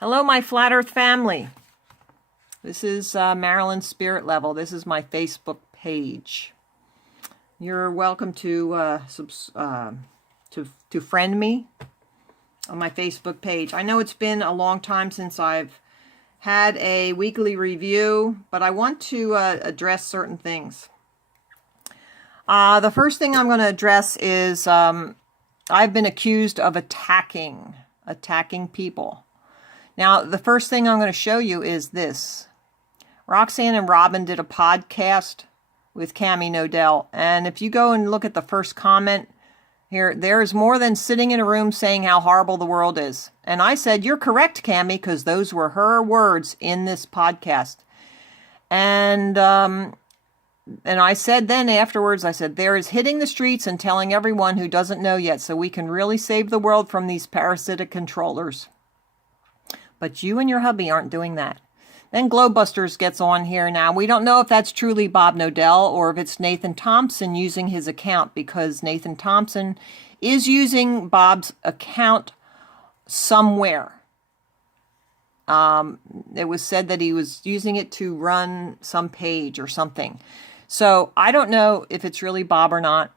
Hello, my Flat Earth family. This is Marilyn Spirit Level. This is my Facebook page. You're welcome to friend me on my Facebook page. I know it's been a long time since I've had a weekly review, but I want to address certain things. The first thing I'm going to address is I've been accused of attacking people. Now, the first thing I'm going to show you is this. Roxanne and Robin did a podcast with Cammie Nodell. And if you go and look at the first comment here, there's more than sitting in a room saying how horrible the world is. And I said, you're correct, Cammie, because those were her words in this podcast. And I said then afterwards, I said, there is hitting the streets and telling everyone who doesn't know yet so we can really save the world from these parasitic controllers. But you and your hubby aren't doing that. Then Glowbusters gets on here now. We don't know if that's truly Bob Nodell or if it's Nathan Thompson using his account, because Nathan Thompson is using Bob's account somewhere. It was said that he was using it to run some page or something. So I don't know if it's really Bob or not.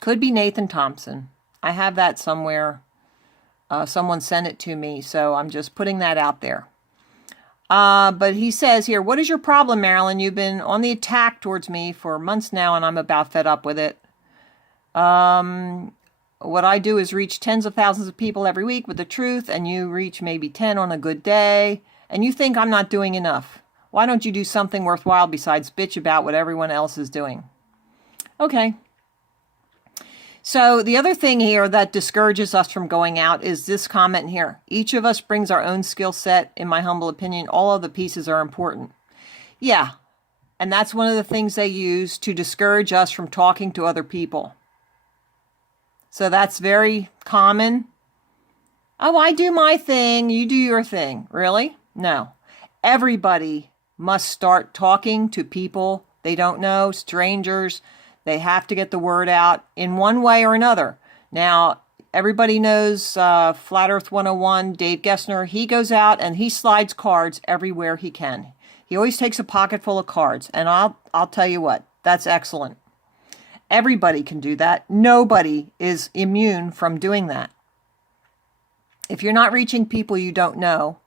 Could be Nathan Thompson. I have that somewhere. Someone sent it to me, so I'm just putting that out there. But he says here, what is your problem, Marilyn? You've been on the attack towards me for months now, and I'm about fed up with it. What I do is reach tens of thousands of people every week with the truth, and you reach maybe 10 on a good day, and you think I'm not doing enough. Why don't you do something worthwhile besides bitch about what everyone else is doing? Okay. So the other thing here that discourages us from going out is this comment here. Each of us brings our own skill set. In my humble opinion, all of the pieces are important. Yeah, and that's one of the things they use to discourage us from talking to other people. So that's very common. Oh, I do my thing, you do your thing. Really? No. Everybody must start talking to people they don't know, strangers. They have to get the word out in one way or another. Now, everybody knows Flat Earth 101, Dave Gessner. He goes out and he slides cards everywhere he can. He always takes a pocket full of cards. And I'll tell you what, that's excellent. Everybody can do that. Nobody is immune from doing that. If you're not reaching people you don't know,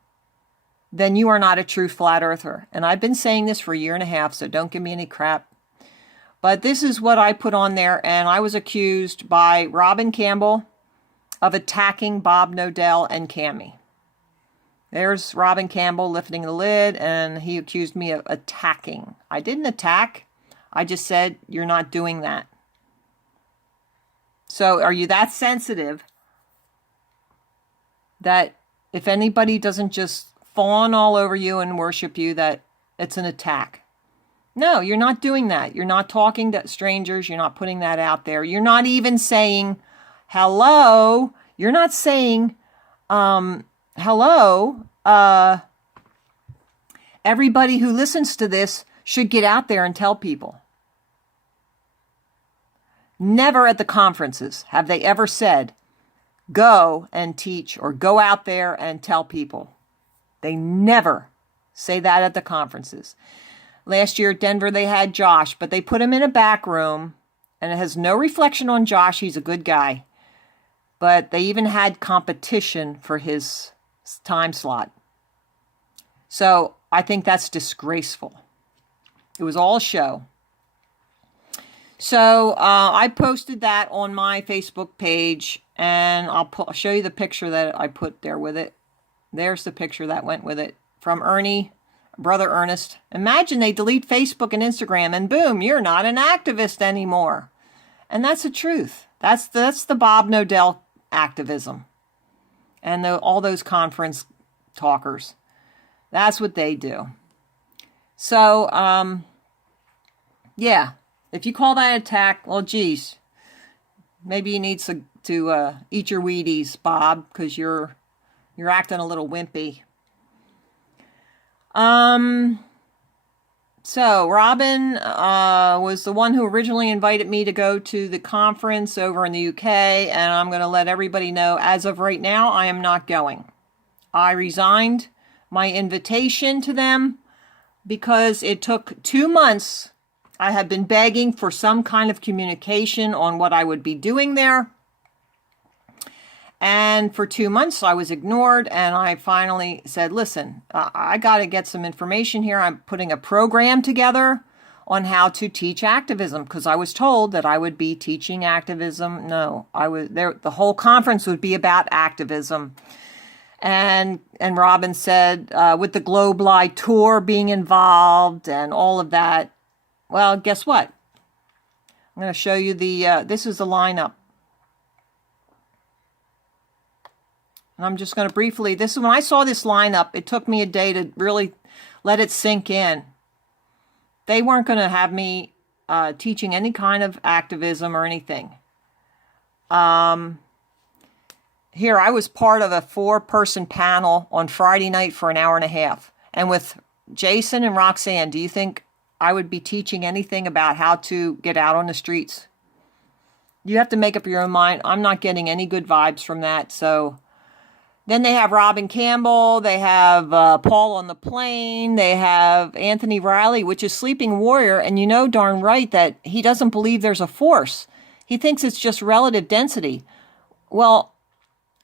then you are not a true Flat Earther. And I've been saying this for a year and a half, so don't give me any crap. But this is what I put on there, and I was accused by Robin Campbell of attacking Bob Nodell and Cammie. There's Robin Campbell lifting the lid, and he accused me of attacking. I didn't attack. I just said, you're not doing that. So are you that sensitive that if anybody doesn't just fawn all over you and worship you, that it's an attack? No, you're not doing that. You're not talking to strangers. You're not putting that out there. You're not even saying hello. You're not saying hello. Everybody who listens to this should get out there and tell people. Never at the conferences have they ever said, go and teach or go out there and tell people. They never say that at the conferences. Last year at Denver, they had Josh, but they put him in a back room, and it has no reflection on Josh. He's a good guy. But they even had competition for his time slot. So I think that's disgraceful. It was all a show. So I posted that on my Facebook page, and I'll show you the picture that I put there with it. There's the picture that went with it from Ernie. Brother Ernest. Imagine they delete Facebook and Instagram and boom, you're not an activist anymore. And that's the truth. That's the Bob Nodell activism. And all those conference talkers. That's what they do. So, yeah. If you call that attack, well, geez. Maybe you need to eat your Wheaties, Bob, because you're acting a little wimpy. So Robin was the one who originally invited me to go to the conference over in the UK, and I'm going to let everybody know, as of right now, I am not going. I resigned my invitation to them because it took 2 months. I had been begging for some kind of communication on what I would be doing there. And for 2 months, I was ignored. And I finally said, listen, I got to get some information here. I'm putting a program together on how to teach activism, because I was told that I would be teaching activism. No, I was there. The whole conference would be about activism. And Robin said, with the Globe Live tour being involved and all of that, well, guess what? I'm going to show you this is the lineup. And I'm just going to briefly, this is when I saw this lineup, it took me a day to really let it sink in. They weren't going to have me teaching any kind of activism or anything. Here, I was part of a 4-person panel on Friday night for an hour and a half. And with Jason and Roxanne, do you think I would be teaching anything about how to get out on the streets? You have to make up your own mind. I'm not getting any good vibes from that. So then they have Robin Campbell. They have Paul on the Plane. They have Anthony Riley, which is Sleeping Warrior. And you know darn right that he doesn't believe there's a force. He thinks it's just relative density. Well,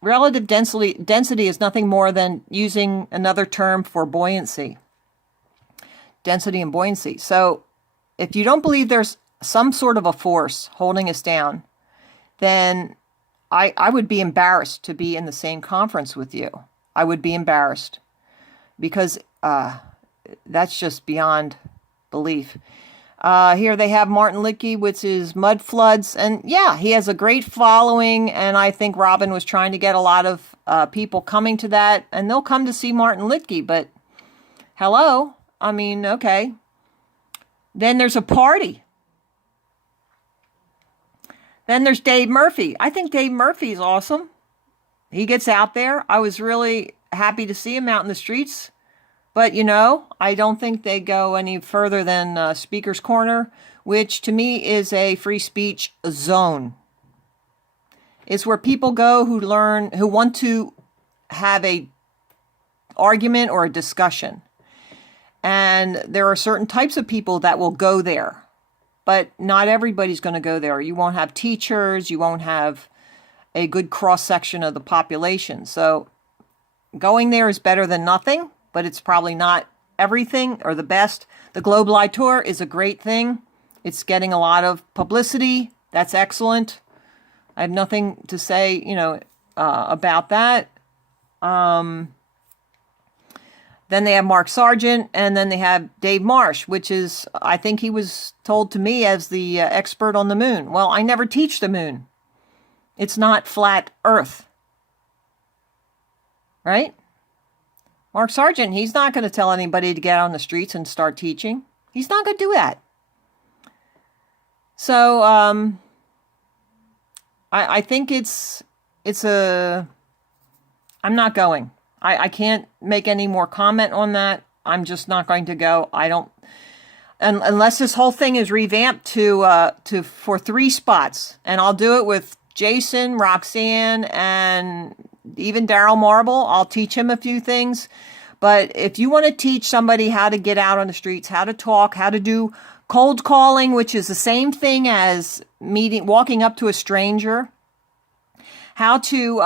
relative density is nothing more than using another term for buoyancy. Density and buoyancy. So if you don't believe there's some sort of a force holding us down, then I would be embarrassed to be in the same conference with you. I would be embarrassed because that's just beyond belief. Here they have Martin Litkey with his mud floods. And yeah, he has a great following. And I think Robin was trying to get a lot of people coming to that. And they'll come to see Martin Litkey. But hello? I mean, okay. Then there's a party. Then there's Dave Murphy. I think Dave Murphy is awesome. He gets out there. I was really happy to see him out in the streets. But, you know, I don't think they go any further than Speaker's Corner, which to me is a free speech zone. It's where people go who want to have a argument or a discussion. And there are certain types of people that will go there. But not everybody's going to go there. You won't have teachers. You won't have a good cross-section of the population. So going there is better than nothing, but it's probably not everything or the best. The Globe Live Tour is a great thing. It's getting a lot of publicity. That's excellent. I have nothing to say, about that. Then they have Mark Sargent, and then they have Dave Marsh, which is, I think he was told to me as the expert on the moon. Well, I never teach the moon. It's not flat Earth. Right? Mark Sargent, he's not going to tell anybody to get on the streets and start teaching. He's not going to do that. So, I think I'm not going. I can't make any more comment on that. I'm just not going to go. Unless this whole thing is revamped for 3 spots, and I'll do it with Jason, Roxanne, and even Daryl Marble. I'll teach him a few things. But if you want to teach somebody how to get out on the streets, how to talk, how to do cold calling, which is the same thing as walking up to a stranger, how to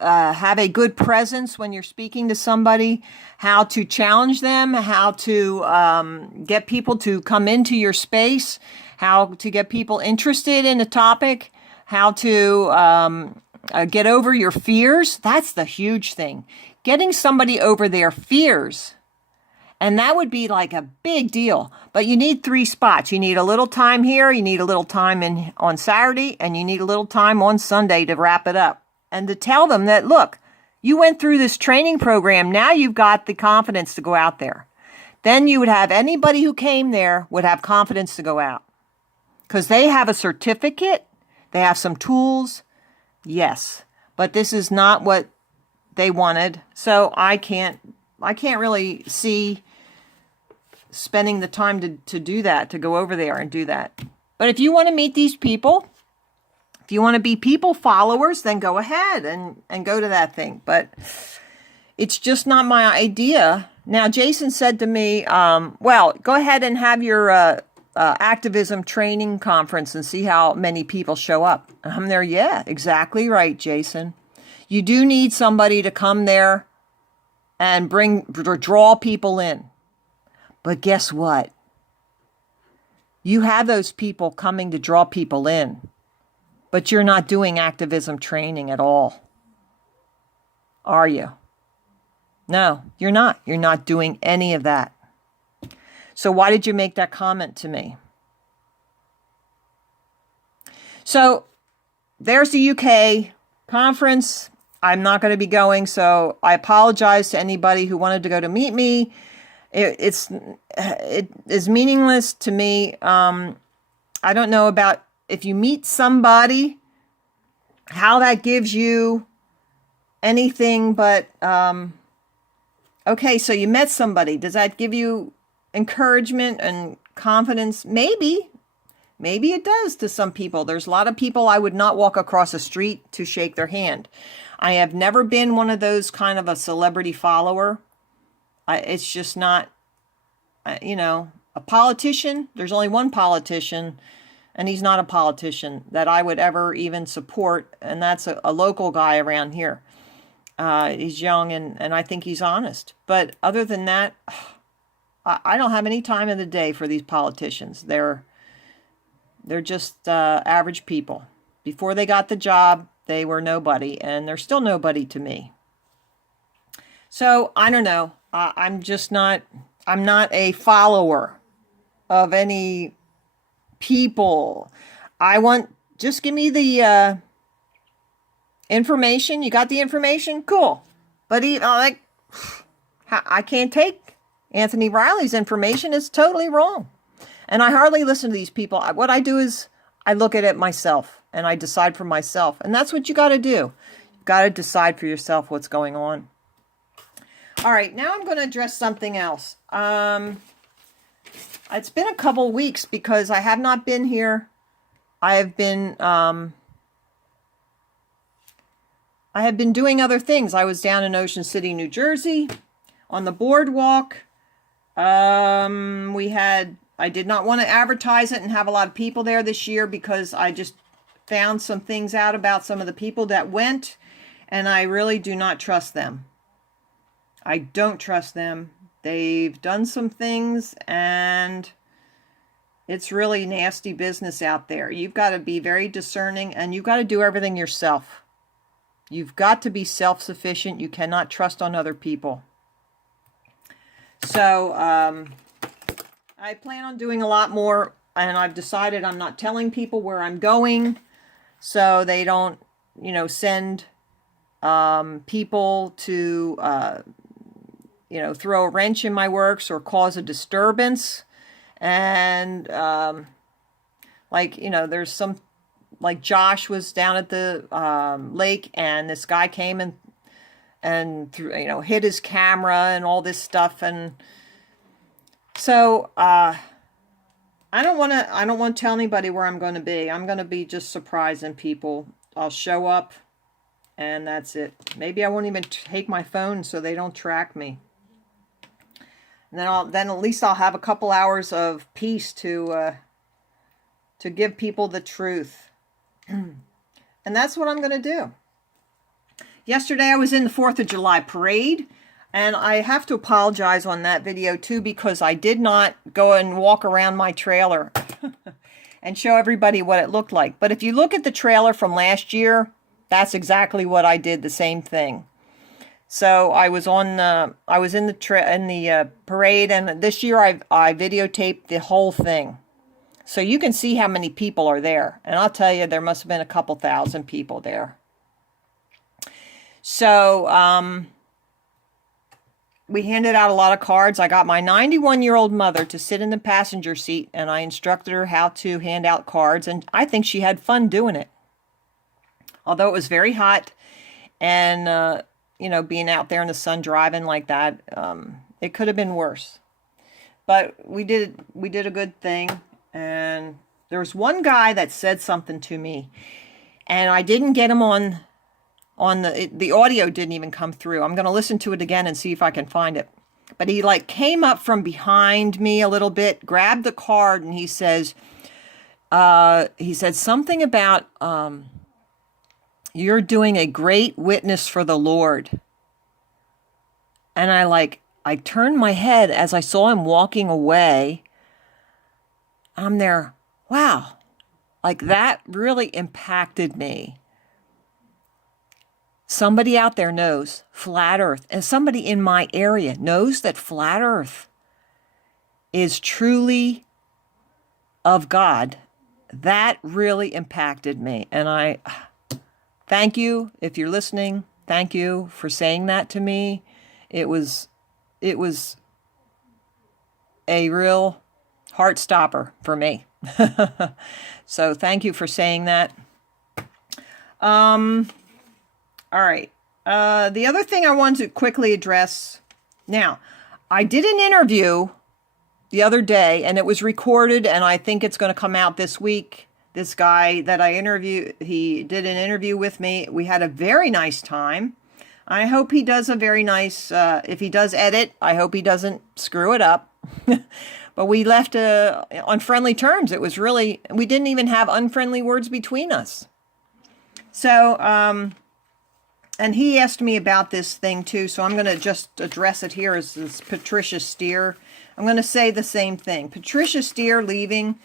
have a good presence when you're speaking to somebody, how to challenge them, how to get people to come into your space, how to get people interested in a topic, how to get over your fears. That's the huge thing. Getting somebody over their fears. And that would be like a big deal. But you need 3 spots. You need a little time here, you need a little time on Saturday, and you need a little time on Sunday to wrap it up. And to tell them that, look, you went through this training program. Now you've got the confidence to go out there. Then you would have anybody who came there would have confidence to go out. Because they have a certificate. They have some tools. Yes. But this is not what they wanted. So I can't really see spending the time to do that, to go over there and do that. But if you want to meet these people, if you want to be people followers, then go ahead and go to that thing. But It's just not my idea. Now, Jason said to me, well, go ahead and have your activism training conference and see how many people show up. And I'm there, yeah, exactly right, Jason. You do need somebody to come there and draw people in. But guess what? You have those people coming to draw people in, but you're not doing activism training at all. Are you? No, you're not. You're not doing any of that. So why did you make that comment to me? So there's the UK conference. I'm not going to be going, so I apologize to anybody who wanted to go to meet me. It is meaningless to me. I don't know about if you meet somebody, how that gives you anything but, okay, so you met somebody. Does that give you encouragement and confidence? Maybe. Maybe it does to some people. There's a lot of people I would not walk across the street to shake their hand. I have never been one of those kind of a celebrity follower. It's just not, a politician. There's only one politician, and he's not a politician that I would ever even support, and that's a local guy around here. He's young, and I think he's honest. But other than that, I don't have any time in the day for these politicians. They're just average people. Before they got the job, they were nobody, and they're still nobody to me. So, I don't know. I'm not a follower of any people. Just give me the information. You got the information? Cool. But I can't take Anthony Riley's information. It's totally wrong. And I hardly listen to these people. What I do is I look at it myself and I decide for myself. And that's what you got to do. You've got to decide for yourself what's going on. All right, now I'm going to address something else. It's been a couple weeks because I have not been here. I have been doing other things. I was down in Ocean City, New Jersey, on the boardwalk. I did not want to advertise it and have a lot of people there this year because I just found some things out about some of the people that went, and I really do not trust them. I don't trust them. They've done some things, and it's really nasty business out there. You've got to be very discerning, and you've got to do everything yourself. You've got to be self-sufficient. You cannot trust on other people. So, I plan on doing a lot more, and I've decided I'm not telling people where I'm going, so they don't, send people to, throw a wrench in my works or cause a disturbance. And, there's some, like Josh was down at the lake, and this guy came and hit his camera and all this stuff. And so, I don't want to tell anybody where I'm going to be. I'm going to be just surprising people. I'll show up, and that's it. Maybe I won't even take my phone so they don't track me. And then at least I'll have a couple hours of peace to give people the truth. And that's what I'm going to do. Yesterday I was in the 4th of July parade, and I have to apologize on that video too because I did not go and walk around my trailer and show everybody what it looked like. But if you look at the trailer from last year, that's exactly what I did, the same thing. So I was in the parade, and this year I videotaped the whole thing. So you can see how many people are there. And I'll tell you, there must have been a couple thousand people there. So we handed out a lot of cards. I got my 91-year-old mother to sit in the passenger seat, and I instructed her how to hand out cards, and I think she had fun doing it. Although it was very hot, and being out there in the sun driving like that, it could have been worse. But we did a good thing. And there was one guy that said something to me, and I didn't get him on on the audio didn't even come through. I'm going to listen to it again and see if I can find it. But he like came up from behind me a little bit, grabbed the card, and he said something about, you're doing a great witness for the Lord. And I turned my head as I saw him walking away. I'm there, wow, like that really impacted me. Somebody out there knows flat earth, and somebody in my area knows that flat earth is truly of God. That really impacted me. And I thank you if you're listening. Thank you for saying that to me. It was a real heart stopper for me. So thank you for saying that. All right. The other thing I wanted to quickly address. Now, I did an interview the other day, and it was recorded, and I think it's going to come out this week. This guy that I interviewed, he did an interview with me. We had a very nice time. I hope he does a very nice, if he does edit, I hope he doesn't screw it up. But we left on friendly terms. It was really, we didn't even have unfriendly words between us. So, and he asked me about this thing too, so I'm going to just address it here as Patricia Steer. I'm going to say the same thing. Patricia Steer leaving.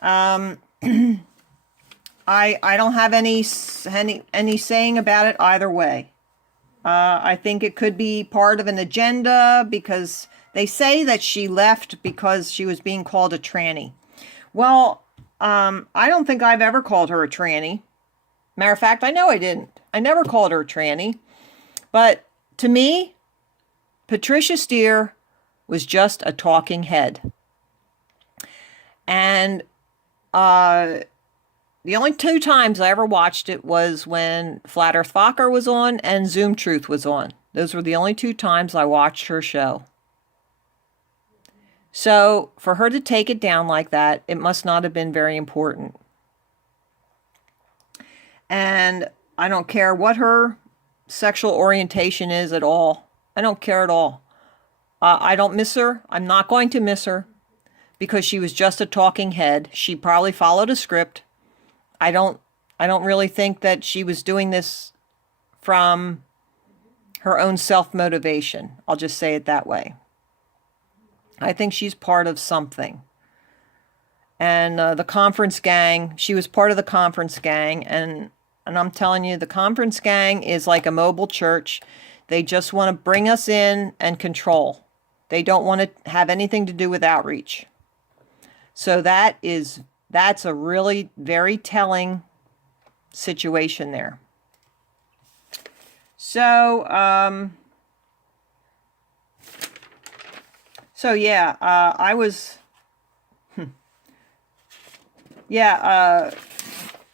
I don't have any saying about it either way. I think it could be part of an agenda because they say that she left because she was being called a tranny. Well, I don't think I've ever called her a tranny. Matter of fact, I know I didn't. I never called her a tranny. But to me, Patricia Steer was just a talking head. And the only 2 times I ever watched it was when Flat Earth Fokker was on and Zoom Truth was on. Those were the only 2 times I watched her show. So for her to take it down like that, it must not have been very important. And I don't care what her sexual orientation is at all. I don't care at all. I don't miss her. I'm not going to miss her because she was just a talking head. She probably followed a script. I don't really think that she was doing this from her own self-motivation. I'll just say it that way. I think she's part of something. And the conference gang, she was part of the conference gang. And I'm telling you, the conference gang is like a mobile church. They just want to bring us in and control. They don't want to have anything to do with outreach. So that's a really very telling situation there. So, yeah, I was,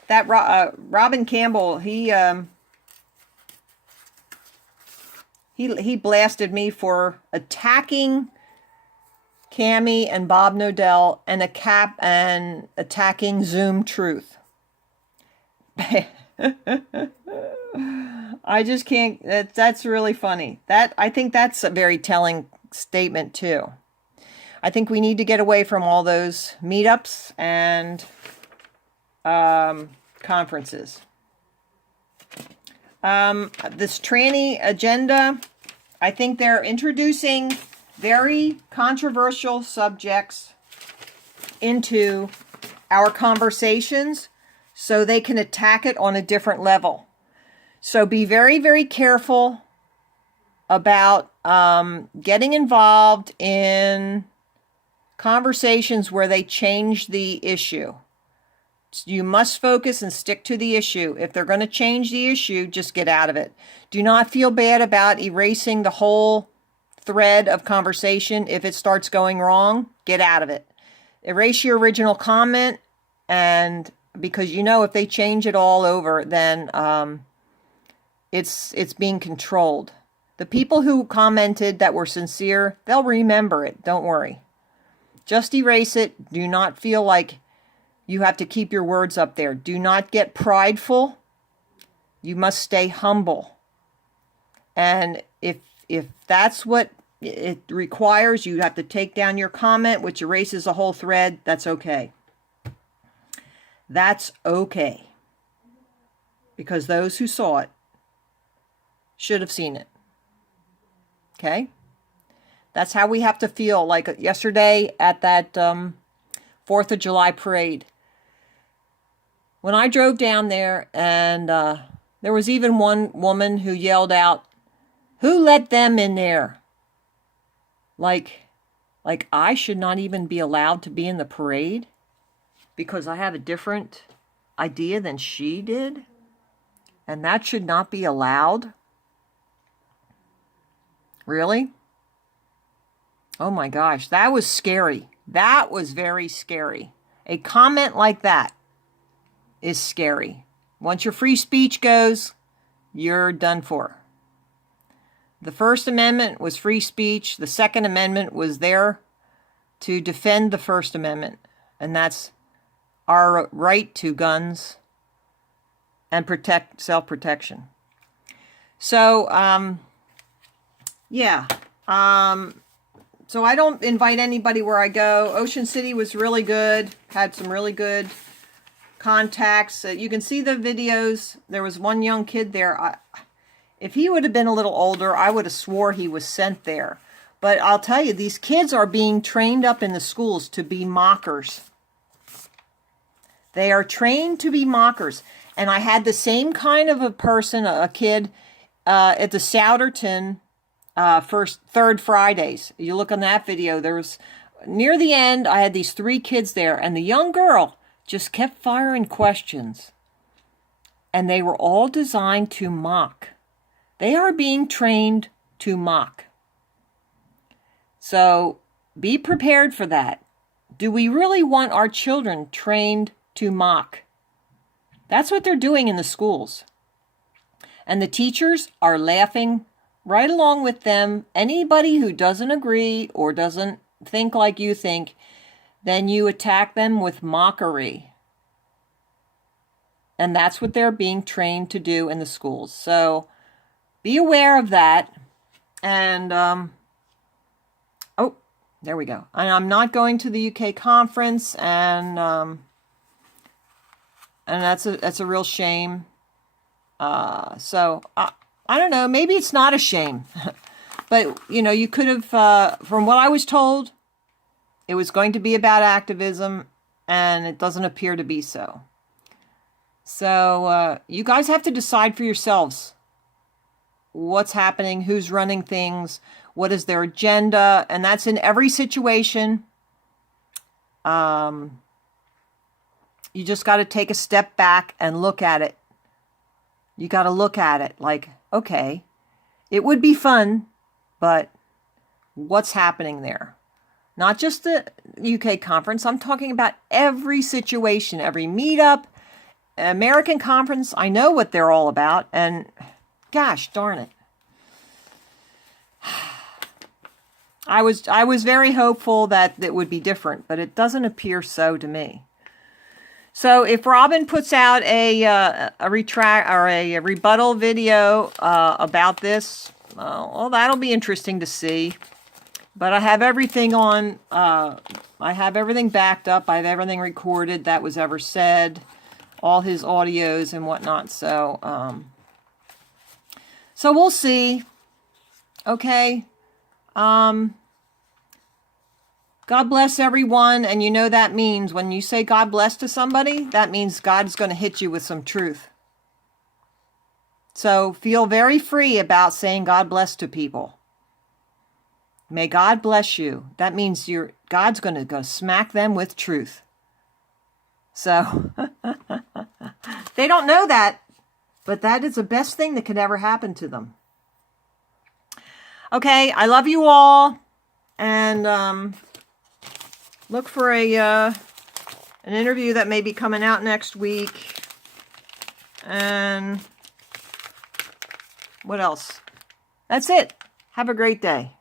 that Robin Campbell, he blasted me for attacking Cammie and Bob Nodell and attacking Zoom Truth. I just can't. That's really funny. I think that's a very telling statement too. I think we need to get away from all those meetups and conferences. This tranny agenda, I think they're introducing very controversial subjects into our conversations so they can attack it on a different level. So be very, very careful about getting involved in conversations where they change the issue. You must focus and stick to the issue. If they're going to change the issue, just get out of it. Do not feel bad about erasing the whole thread of conversation. If it starts going wrong, get out of it. Erase your original comment, and because if they change it all over, then it's being controlled. The people who commented that were sincere, they'll remember it. Don't worry. Just erase it. Do not feel like you have to keep your words up there. Do not get prideful. You must stay humble. And if that's what it requires, you have to take down your comment, which erases a whole thread. That's okay. That's okay. Because those who saw it should have seen it. Okay? That's how we have to feel. Like yesterday at that 4th of July parade. When I drove down there, and there was even one woman who yelled out, "Who let them in there?" Like I should not even be allowed to be in the parade because I have a different idea than she did, and that should not be allowed. Really? Oh my gosh, that was scary. That was very scary. A comment like that is scary. Once your free speech goes, you're done for. The First Amendment was free speech. The Second Amendment was there to defend the First Amendment. And that's our right to guns and protect self-protection. So, yeah. So I don't invite anybody where I go. Ocean City was really good. Had some really good contacts. You can see the videos. There was one young kid there. If he would have been a little older, I would have swore he was sent there. But I'll tell you, these kids are being trained up in the schools to be mockers. They are trained to be mockers. And I had the same kind of a person, a kid, at the Souderton third Fridays. You look on that video, there was, near the end, I had these 3 kids there, and the young girl just kept firing questions. And they were all designed to mock. They are being trained to mock. So be prepared for that. Do we really want our children trained to mock? That's what they're doing in the schools. And the teachers are laughing right along with them. Anybody who doesn't agree or doesn't think like you think, then you attack them with mockery. And that's what they're being trained to do in the schools. So be aware of that. And, oh, there we go. And I'm not going to the UK conference, and that's a real shame. So I don't know, maybe it's not a shame. But, you know, you could have, from what I was told, it was going to be about activism, and it doesn't appear to be so. So you guys have to decide for yourselves what's happening, who's running things, what is their agenda, and that's in every situation. You just got to take a step back and look at it. You got to look at it like, okay, it would be fun, but what's happening there? Not just the UK conference. I'm talking about every situation, every meetup, American conference. I know what they're all about, and gosh darn it. I was very hopeful that it would be different, but it doesn't appear so to me. So if Robin puts out a rebuttal video about this, well, that'll be interesting to see. But I have everything on. I have everything backed up. I have everything recorded that was ever said, all his audios and whatnot. So we'll see. Okay. God bless everyone, and you know that means when you say God bless to somebody, that means God's going to hit you with some truth. So feel very free about saying God bless to people. May God bless you. That means God's going to go smack them with truth. So they don't know that, but that is the best thing that could ever happen to them. Okay, I love you all, and look for an interview that may be coming out next week. And what else? That's it. Have a great day.